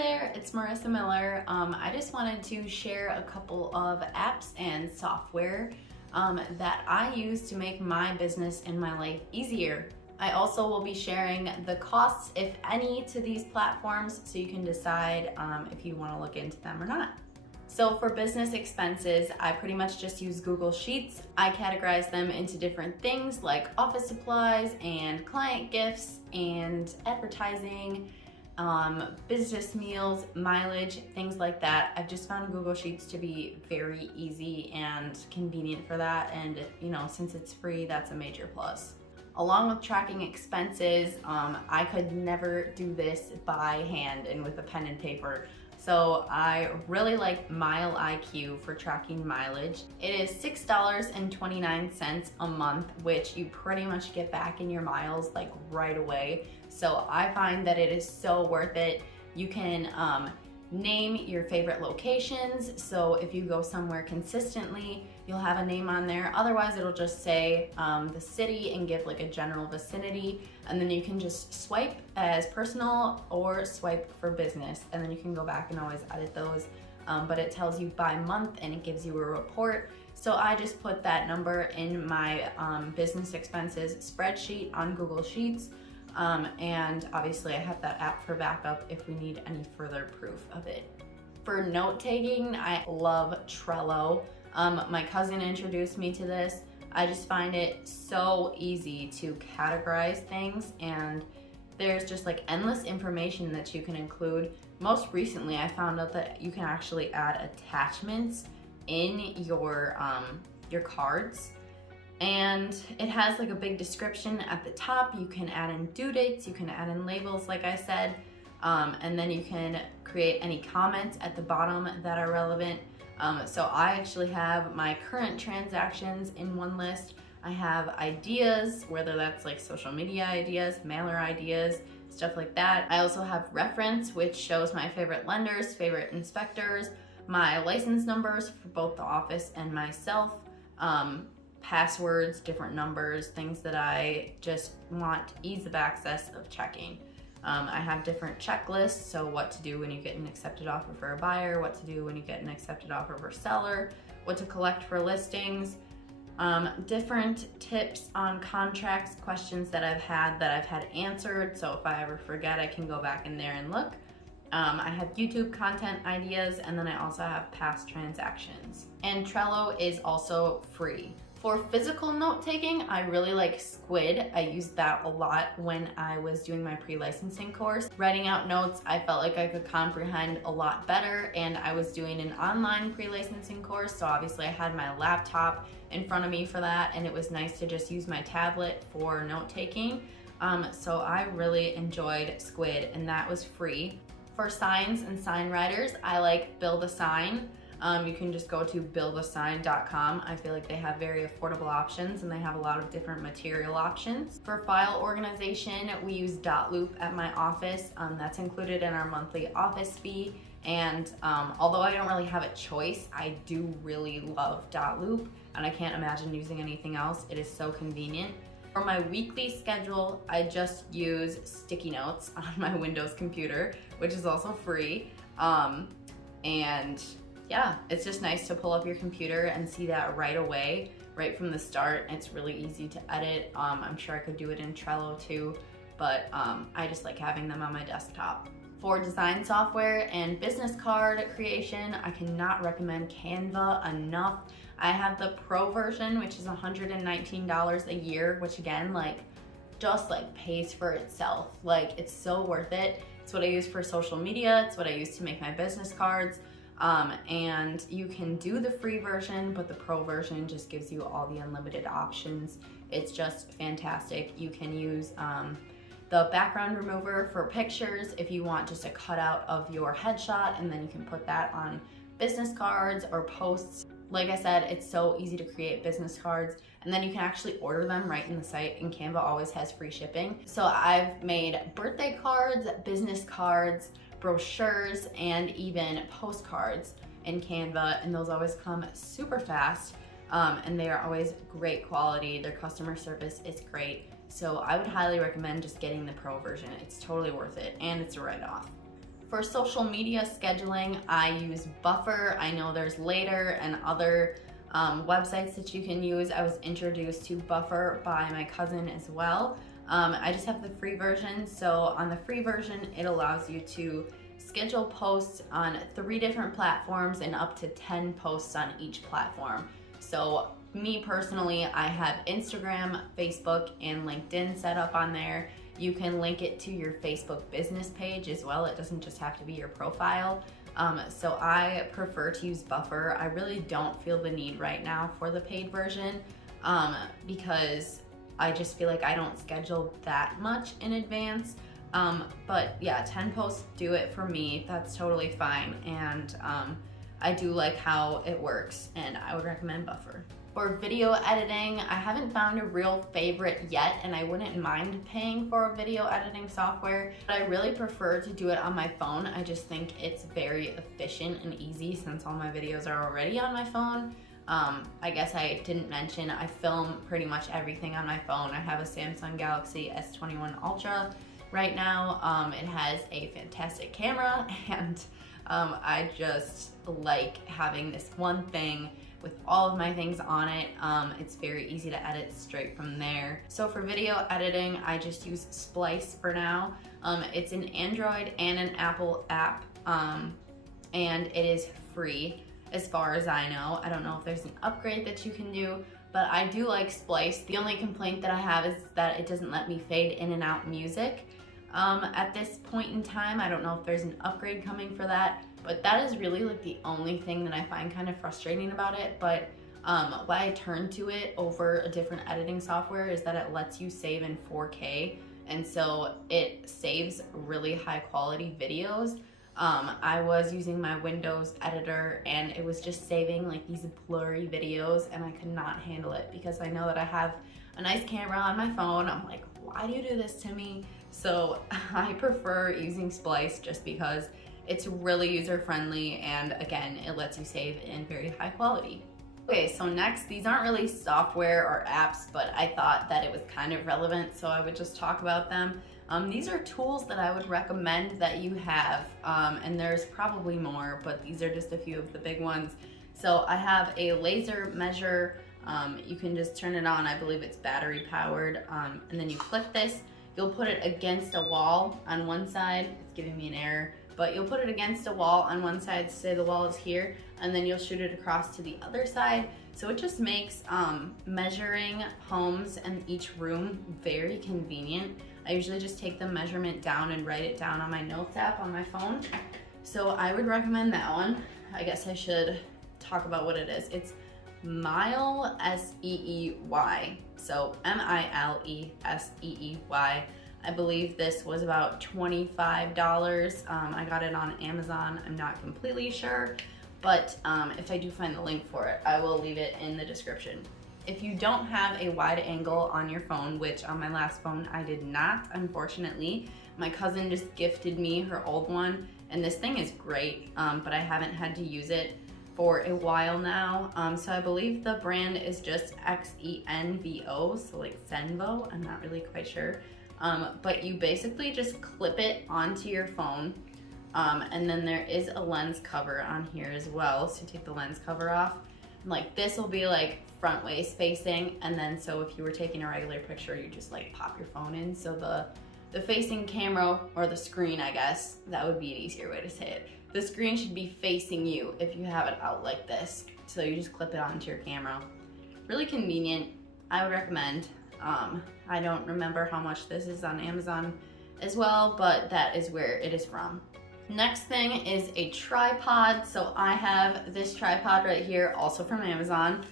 there, it's Marissa Miller. I just wanted to share a couple of apps and software that I use to make my business and my life easier. I also will be sharing the costs, if any, to these platforms so you can decide if you want to look into them or not. So for business expenses, I pretty much just use Google Sheets. I categorize them into different things like office supplies and client gifts and advertising, business meals, mileage, things like that. I've just found Google Sheets to be very easy and convenient for that. And since it's free, that's a major plus. Along with tracking expenses, I could never do this by hand and with a pen and paper. So I really like MileIQ for tracking mileage. It is $6.29 a month, which you pretty much get back in your miles like right away. So I find that it is so worth it. You can name your favorite locations. So if you go somewhere consistently, you'll have a name on there. Otherwise, it'll just say the city and give like a general vicinity. And then you can just swipe as personal or swipe for business. And then you can go back and always edit those. But it tells you by month and it gives you a report. So I just put that number in my business expenses spreadsheet on Google Sheets. And obviously I have that app for backup if we need any further proof of it. For note taking, I love Trello. My cousin introduced me to this. I just find it so easy to categorize things, and there's just like endless information that you can include. Most recently, I found out that you can actually add attachments in your cards. And it has like a big description at the top. You can add in due dates, you can add in labels, like I said, and then you can create any comments at the bottom that are relevant. So I actually have my current transactions in one list. I have ideas, whether that's like social media ideas, mailer ideas, stuff like that. I also have reference, which shows my favorite lenders, favorite inspectors, my license numbers for both the office and myself, passwords, different numbers, things that I just want ease of access of checking. I have different checklists, so what to do when you get an accepted offer for a buyer, what to do when you get an accepted offer for a seller, what to collect for listings, different tips on contracts, questions that I've had answered, so if I ever forget, I can go back in there and look. I have YouTube content ideas, and then I also have past transactions. And Trello is also free. For physical note taking, I really like Squid. I used that a lot when I was doing my pre-licensing course. Writing out notes, I felt like I could comprehend a lot better, and I was doing an online pre-licensing course, so obviously I had my laptop in front of me for that, and it was nice to just use my tablet for note taking. So I really enjoyed Squid, and that was free. For signs and sign writers, I like Build a Sign. You can just go to buildasign.com. I feel like they have very affordable options and they have a lot of different material options. For file organization, we use Dotloop at my office. That's included in our monthly office fee. And although I don't really have a choice, I do really love Dotloop, and I can't imagine using anything else. It is so convenient. For my weekly schedule, I just use sticky notes on my Windows computer, which is also free. And yeah, it's just nice to pull up your computer and see that right away, right from the start. It's really easy to edit. I'm sure I could do it in Trello too, but I just like having them on my desktop. For design software and business card creation, I cannot recommend Canva enough. I have the pro version, which is $119 a year, which again, just pays for itself. It's so worth it. It's what I use for social media. It's what I use to make my business cards. And you can do the free version, but the pro version just gives you all the unlimited options. It's just fantastic. You can use the background remover for pictures if you want just a cutout of your headshot, and then you can put that on business cards or posts. Like I said, it's so easy to create business cards, and then you can actually order them right in the site, and Canva always has free shipping. So I've made birthday cards, business cards, brochures, and even postcards in Canva, and those always come super fast, and they are always great quality. Their customer service is great. So I would highly recommend just getting the pro version. It's totally worth it, and it's a write-off. For social media scheduling, I use Buffer. I know there's Later and other websites that you can use. I was introduced to Buffer by my cousin as well. I just have the free version. So on the free version, it allows you to schedule posts on 3 different platforms and up to 10 posts on each platform. So me personally, I have Instagram, Facebook, and LinkedIn set up on there. You can link it to your Facebook business page as well. It doesn't just have to be your profile. So I prefer to use Buffer. I really don't feel the need right now for the paid version because I just feel like I don't schedule that much in advance. But yeah, 10 posts do it for me. That's totally fine. And I do like how it works, and I would recommend Buffer. For video editing, I haven't found a real favorite yet, and I wouldn't mind paying for a video editing software, but I really prefer to do it on my phone. I just think it's very efficient and easy since all my videos are already on my phone. I guess I didn't mention, I film pretty much everything on my phone. I have a Samsung Galaxy S21 Ultra right now. It has a fantastic camera, and I just like having this one thing with all of my things on it. It's very easy to edit straight from there. So for video editing, I just use Splice for now. It's an Android and an Apple app, and it is free as far as I know. I don't know if there's an upgrade that you can do, but I do like Splice. The only complaint that I have is that it doesn't let me fade in and out music. At this point in time, I don't know if there's an upgrade coming for that, but that is really like the only thing that I find kind of frustrating about it. But why I turn to it over a different editing software is that it lets you save in 4K, and so it saves really high quality videos. I was using my Windows editor and it was just saving like these blurry videos, and I could not handle it because I know that I have a nice camera on my phone. I'm like, why do you do this to me? So I prefer using Splice just because it's really user friendly, and again, it lets you save in very high quality. Okay, so next, these aren't really software or apps, but I thought that it was kind of relevant, so I would just talk about them. These are tools that I would recommend that you have, and there's probably more, but these are just a few of the big ones. So I have a laser measure. You can just turn it on. I believe it's battery powered, and then you click this. You'll put it against a wall on one side. It's giving me an error, but you'll put it against a wall on one side, say the wall is here, and then you'll shoot it across to the other side. So it just makes measuring homes and each room very convenient. I usually just take the measurement down and write it down on my notes app on my phone. So I would recommend that one. I guess I should talk about what it is. It's Mile, S-E-E-Y. So MileSeey. I believe this was about $25. I got it on Amazon. I'm not completely sure, but if I do find the link for it, I will leave it in the description. If you don't have a wide angle on your phone, which on my last phone I did not, unfortunately, my cousin just gifted me her old one, and this thing is great, but I haven't had to use it for a while now. So I believe the brand is just Xenvo, so like Zenvo, I'm not really quite sure. But you basically just clip it onto your phone, and then there is a lens cover on here as well. So you take the lens cover off, and like this will be like front waist facing, and then so if you were taking a regular picture, you just like pop your phone in. So the facing camera, or the screen, I guess, that would be an easier way to say it. The screen should be facing you if you have it out like this. So you just clip it onto your camera. Really convenient, I would recommend. I don't remember how much this is on Amazon as well, but that is where it is from. Next thing is a tripod. So I have this tripod right here, also from Amazon,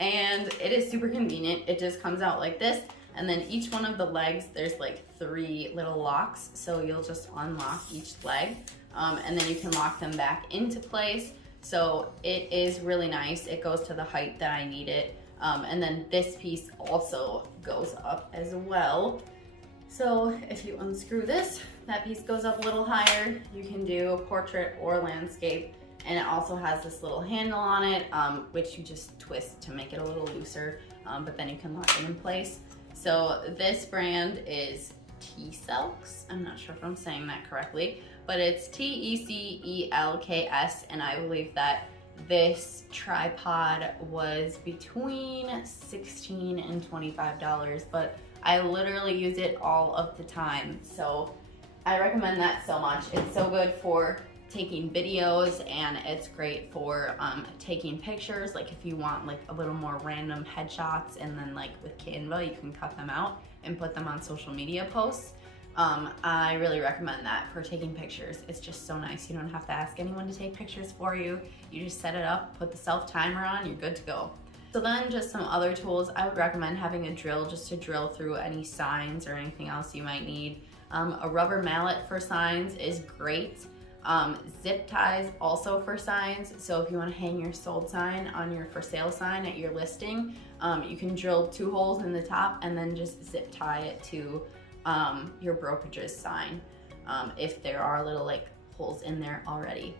and it is super convenient. It just comes out like this, and then each one of the legs, there's like 3 little locks, so you'll just unlock each leg, and then you can lock them back into place. So it is really nice. It goes to the height that I need it. And then this piece also goes up as well. So if you unscrew this, that piece goes up a little higher. You can do portrait or landscape. And it also has this little handle on it, which you just twist to make it a little looser, but then you can lock it in place. So this brand is T-Selks. I'm not sure if I'm saying that correctly, but it's TECELKS, and I believe that this tripod was between $16 and $25, but I literally use it all of the time, so I recommend that so much. It's so good for taking videos, and it's great for taking pictures, like if you want like a little more random headshots, and then like with Canva you can cut them out and put them on social media posts. I really recommend that for taking pictures. It's just so nice. You don't have to ask anyone to take pictures for you. You just set it up, put the self timer on, you're good to go. So then just some other tools, I would recommend having a drill just to drill through any signs or anything else you might need. A rubber mallet for signs is great. Zip ties also for signs. So if you want to hang your sold sign on your for sale sign at your listing, you can drill 2 holes in the top and then just zip tie it to your brokerage's sign, if there are little like holes in there already.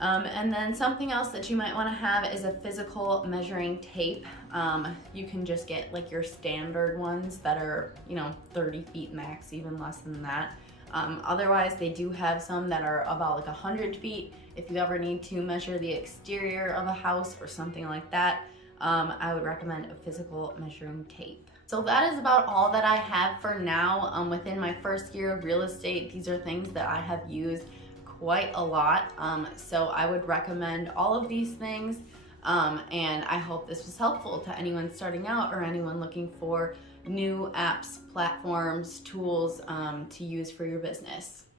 And then something else that you might want to have is a physical measuring tape. You can just get like your standard ones that are, 30 feet max, even less than that. Otherwise, they do have some that are about like 100 feet. If you ever need to measure the exterior of a house or something like that, I would recommend a physical measuring tape. So that is about all that I have for now. Within my first year of real estate, these are things that I have used quite a lot. So I would recommend all of these things. And I hope this was helpful to anyone starting out or anyone looking for new apps, platforms, tools to use for your business.